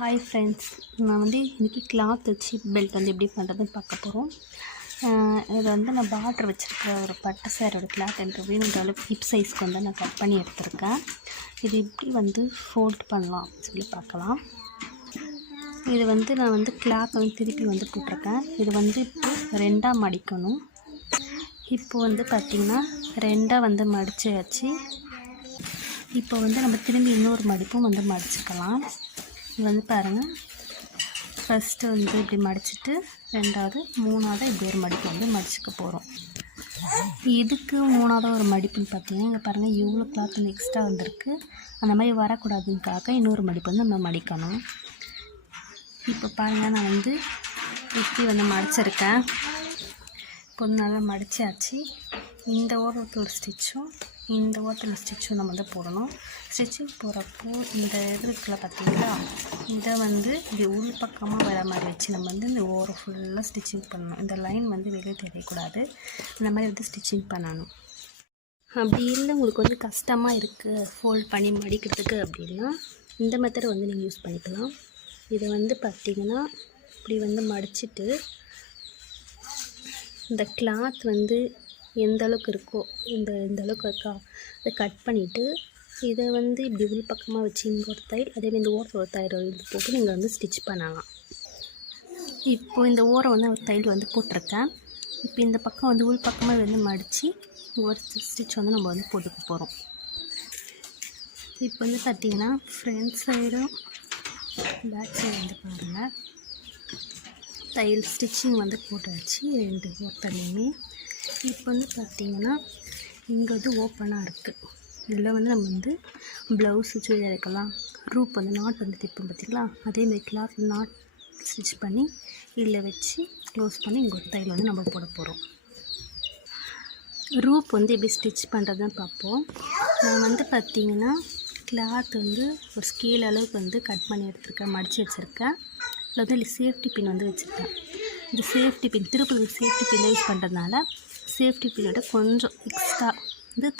Hi friends, நான் இன்றைக்கி cloth வச்சு பெல்ட் எப்படி பண்ணுறதுன்னு பார்க்க போகிறோம். இது நான் பார்டர் வச்சுருக்க ஒரு பட்டு சேரோட கிளாத் எனக்கு வேணுன்ற அளவுக்கு ஹிப் சைஸ்க்கு நான் கட் பண்ணி எடுத்திருக்கேன். இது எப்படி ஃபோல்ட் பண்ணலாம் அப்படின்னு சொல்லி பார்க்கலாம். இது நான் கிளாத் திருப்பி போட்டிருக்கேன். இது இப்போ ரெண்டாக மடிக்கணும். இப்போ பார்த்திங்கன்னா ரெண்டாக மடிச்சாச்சு. இப்போ நம்ம திரும்பி இன்னொரு மடிப்பும் மடிச்சுக்கலாம். இது பாருங்கள், ஃபஸ்ட்டு இப்படி மடிச்சுட்டு ரெண்டாவது மூணாவது இப்படி ஒரு மடிப்பு மடிச்சுக்க போகிறோம். இதுக்கு மூணாவது ஒரு மடிப்புன்னு பார்த்தீங்கன்னா இங்கே பாருங்கள், எவ்வளோ கிளாத் எக்ஸ்ட்ரா வந்திருக்கு. அந்த மாதிரி வரக்கூடாதுக்காக இன்னொரு மடிப்பு நம்ம மடிக்கணும். இப்போ பாருங்கள், நான் இப்படி மடிச்சிருக்கேன். இப்போ நல்லா மடித்தாச்சு. இந்த ஓரத்தில் ஒரு ஸ்டிச்சும் இந்த ஓரத்தில் ஸ்டிச்சும் நம்ம போடணும். ஸ்டிச்சிங் போகிறப்போ இந்த இருக்குல்ல பார்த்தீங்களா, இதை இப்படி உள் பக்கமாக வர மாதிரி வச்சு நம்ம இந்த ஓரம் ஃபுல்லாக ஸ்டிச்சிங் பண்ணணும். இந்த லைன் வெளியே தெரியக்கூடாது. இந்த மாதிரி ஸ்டிச்சிங் பண்ணணும். அப்படி இல்லை உங்களுக்கு கஷ்டமாக இருக்குது ஃபோல்ட் பண்ணி மடிக்கிறதுக்கு அப்படின்னா இந்த மெத்தடை நீங்கள் யூஸ் பண்ணிக்கலாம். இதை பார்த்திங்கன்னா இப்படி மடிச்சுட்டு இந்த கிளாத் எந்த அளவுக்கு இருக்கோ இந்த அளவுக்கு இருக்கா அதை கட் பண்ணிவிட்டு இதை இப்படி உள் பக்கமாக வச்சு இங்கே ஒரு தையல், அதேமாதிரி இந்த ஓரத்தில் ஒரு தையல் போட்டு நீங்கள் ஸ்டிச் பண்ணலாம். இப்போது இந்த ஓரம் ஒரு தையல் போட்டிருக்கேன். இப்போ இந்த பக்கம் உள் பக்கமாக மடித்து ஒரு ஸ்டிச் நம்ம போட்டுக்க போகிறோம். இப்போ பார்த்திங்கன்னா ஃப்ரண்ட் சைடும் பேக் சைடு பாருங்கள், தையல் ஸ்டிச்சிங் போட்டாச்சு ரெண்டு ஓரத்துலையுமே. இப்போ பார்த்திங்கன்னா இங்கே ஓப்பனாக இருக்குது. இதில் நம்ம ப்ளவுஸு சுடிதார் வைக்கலாம். ரூப் நாட் தைப்போம் பார்த்திங்களா, அதேமாதிரி கிளாத் நாட் ஸ்டிச் பண்ணி இதில் வச்சு க்ளோஸ் பண்ணி இங்கே ஒரு தையல் நம்ம போட போகிறோம். ரூப் எப்படி ஸ்டிச் பண்ணுறதுன்னு பார்ப்போம். நான் பார்த்திங்கன்னா கிளாத் ஒரு ஸ்கேல் அளவுக்கு கட் பண்ணி எடுத்துருக்கேன், மடித்து வச்சுருக்கேன். இதில் சேஃப்டி பின் வச்சுருக்கேன். இந்த safety pin Tirupati safety pin use பண்ணுறதுனால சேஃப்டி பின்னோட கொஞ்சம் எக்ஸ்ட்ரா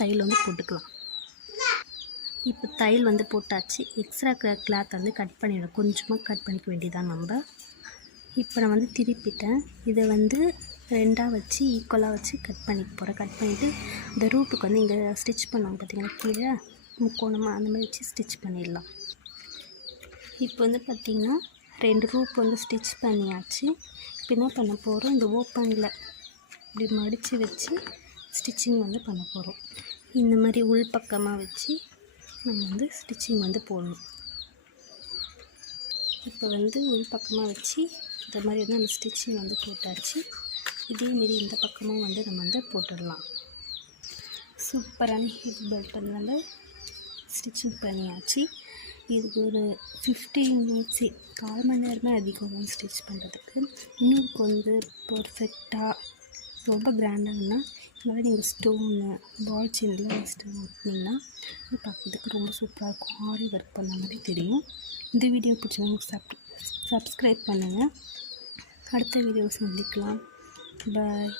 தையல் போட்டுக்கலாம். இப்போ தையல் போட்டாச்சு. எக்ஸ்ட்ரா கிளாத் கட் பண்ணிவிடும், கொஞ்சமாக கட் பண்ணிக்க வேண்டியதான் நம்ம. இப்போ நான் திருப்பிட்டேன். இதை ரெண்டாக வச்சு ஈக்குவலாக வச்சு கட் பண்ணிக்க போகிறேன். கட் பண்ணிவிட்டு இந்த ரூட்டுக்கு இங்கே ஸ்டிச் பண்ணுவாங்க பார்த்திங்கன்னா, கீழே முக்கோணமாக அந்த மாதிரி வச்சு ஸ்டிச் பண்ணிடலாம். இப்போ பார்த்திங்கன்னா ரெண்டு ரூப் ஸ்டிச் பண்ணியாச்சு. இப்போ என்ன பண்ண போகிறோம், இந்த ஓப்பனில் இப்படி மடித்து வச்சு ஸ்டிச்சிங் பண்ண போகிறோம். இந்த மாதிரி உள் பக்கமாக வச்சு நம்ம ஸ்டிச்சிங் போடணும். இப்போ உள் பக்கமாக வச்சு இந்த மாதிரி அந்த ஸ்டிச்சிங் போட்டாச்சு. இதேமாரி இந்த பக்கமும் நம்ம போட்டுடலாம். சூப்பரான ஹிப் பெல்ட் நம்ம ஸ்டிச்சிங் பண்ணியாச்சு. இதுக்கு ஒரு 15 மினிட்ஸு, 1/4 மணி நேரமே அதிகம் ஸ்டிச் பண்ணுறதுக்கு. இன்னும் பர்ஃபெக்டாக ரொம்ப கிராண்டாகனா இந்த மாதிரி நீங்கள் ஸ்டோனு பால் செயினில் வச்சுட்டு ஓட்டினீங்கன்னா பார்க்குறதுக்கு ரொம்ப சூப்பராக இருக்கும். ஆரி ஒர்க் பண்ண மாதிரி தெரியும். இந்த வீடியோ பிடிச்சவங்க சப்ஸ்கிரைப் பண்ணுங்கள். அடுத்த வீடியோஸ் சந்திக்கலாம். பாய்.